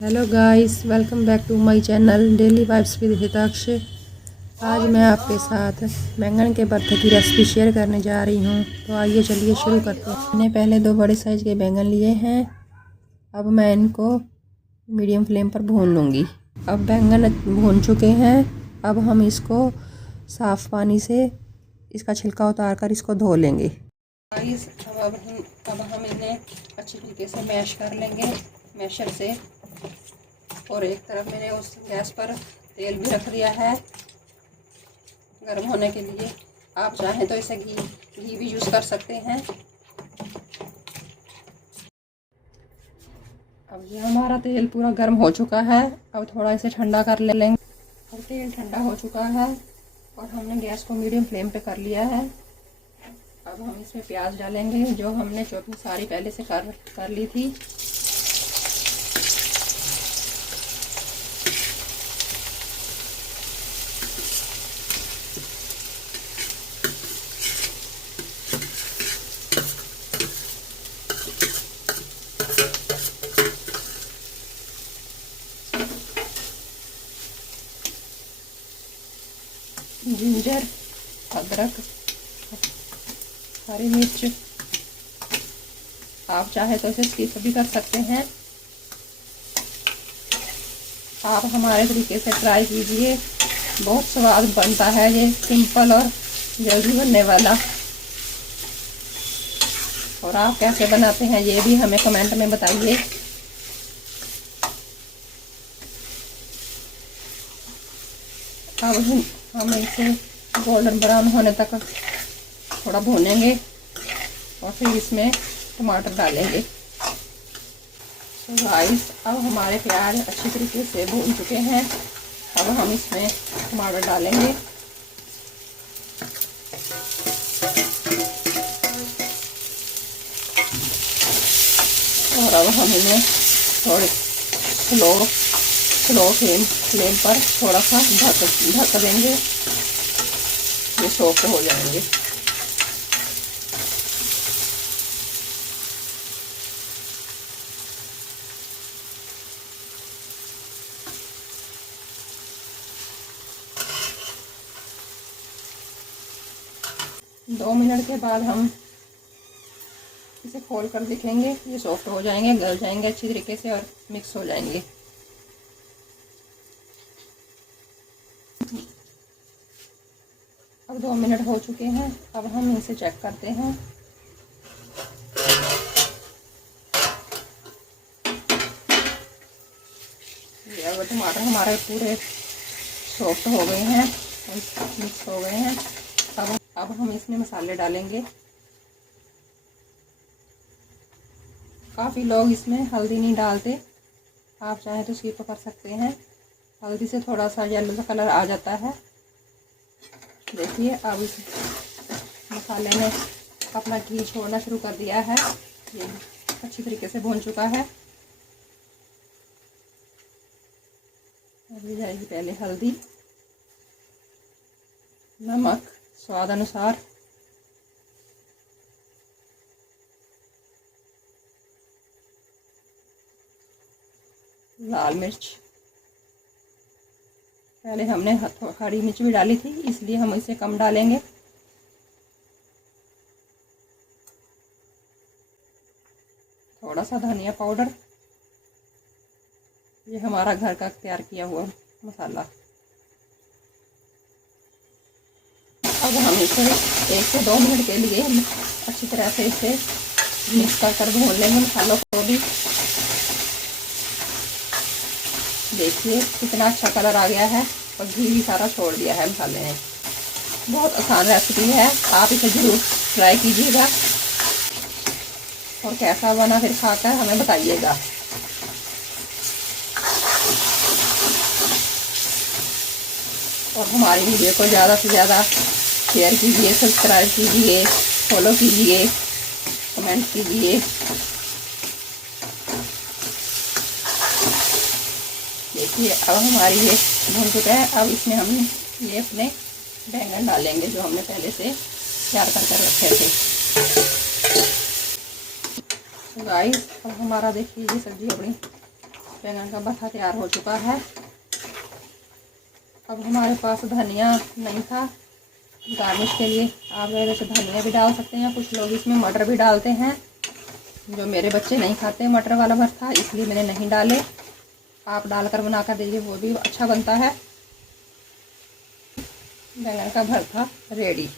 Hello guys, welcome back to my channel daily vibes with Hitaksh. आज मैं आपके साथ बैंगन के भरते की रेसिपी शेयर करने जा रही हूँ। तो आइए चलिए शुरू करते हैं। मैंने पहले 2 बड़े साइज़ के बैंगन लिए हैं। अब मैं इनको मीडियम फ्लेम पर भून लूँगी। अब बैंगन भून चुके हैं। अब हम इसको साफ़ पानी से इसका छिलका उतार कर इसको धो लेंगे। गाइस, अब हम इन्हें अच्छी तरीके से मैश कर लेंगे मैशर से। और एक तरफ मैंने उस गैस पर तेल भी रख दिया है गर्म होने के लिए। आप चाहें तो इसे घी भी यूज़ कर सकते हैं। अब ये हमारा तेल पूरा गर्म हो चुका है। अब थोड़ा इसे ठंडा कर लेंगे। अब तेल ठंडा हो चुका है और हमने गैस को मीडियम फ्लेम पे कर लिया है। अब हम इसमें प्याज डालेंगे जो हमने चॉपिंग सारी पहले से कर ली थी। जिंजर, अदरक, हरी मिर्च, आप चाहे तो इसे स्किप भी कर सकते हैं। आप हमारे तरीके से ट्राई कीजिए, बहुत स्वाद बनता है। ये सिंपल और जल्दी बनने वाला। और आप कैसे बनाते हैं ये भी हमें कमेंट में बताइए। अब हम इसे गोल्डन ब्राउन होने तक थोड़ा भूनेंगे और फिर इसमें टमाटर डालेंगे। तो गाइस, अब हमारे प्याज अच्छी तरीके से भून चुके हैं। अब हम इसमें टमाटर डालेंगे और अब हम इन्हें थोड़े स्लो फ्लेम पर थोड़ा सा ढक देंगे। ये सॉफ्ट हो जाएंगे। दो मिनट के बाद हम इसे खोल कर देखेंगे। ये सॉफ्ट हो जाएंगे, गल जाएंगे अच्छी तरीके से और मिक्स हो जाएंगे। अब 2 मिनट हो चुके हैं। अब हम इसे चेक करते हैं। ये अब टमाटर हमारे पूरे सॉफ्ट हो गए हैं, मिक्स हो गए हैं। अब हम इसमें मसाले डालेंगे। काफ़ी लोग इसमें हल्दी नहीं डालते, आप चाहें तो स्किप कर सकते हैं। हल्दी से थोड़ा सा येलो सा कलर आ जाता है। देखिए, अब इस मसाले ने अपना घी छोड़ना शुरू कर दिया है। ये अच्छी तरीके से भून चुका है। अभी जाएगी पहले हल्दी, नमक स्वाद अनुसार, लाल मिर्च। पहले हमने हरी मिर्च भी डाली थी, इसलिए हम इसे कम डालेंगे। थोड़ा सा धनिया पाउडर, ये हमारा घर का तैयार किया हुआ मसाला। अब हम इसे 1 से 2 मिनट के लिए अच्छी तरह से इसे मिक्स कर भून लेंगे मसालों को भी। देखिए कितना अच्छा कलर आ गया है और घी भी सारा छोड़ दिया है मसाले ने। बहुत आसान रेसिपी है, आप इसे ज़रूर ट्राई कीजिएगा और कैसा बना फिर खाकर हमें बताइएगा। और हमारी वीडियो को ज़्यादा से ज़्यादा शेयर कीजिए, सब्सक्राइब कीजिए, फॉलो कीजिए, कमेंट कीजिए। देखिए, अब हमारी ये भून चुका है। अब इसमें हम ये अपने बैंगन डालेंगे जो हमने पहले से तैयार कर रखे थे। तो गाइस, अब हमारा देखिए ये सब्जी अपनी बैंगन का भरता तैयार हो चुका है। अब हमारे पास धनिया नहीं था गार्निश के लिए, आप जैसे धनिया भी डाल सकते हैं, कुछ लोग इसमें मटर भी डालते हैं। जो मेरे बच्चे नहीं खाते मटर वाला भरता, इसलिए मैंने नहीं डाले। आप डालकर बना कर दीजिए, वो भी अच्छा बनता है। बैंगन का भरता रेडी।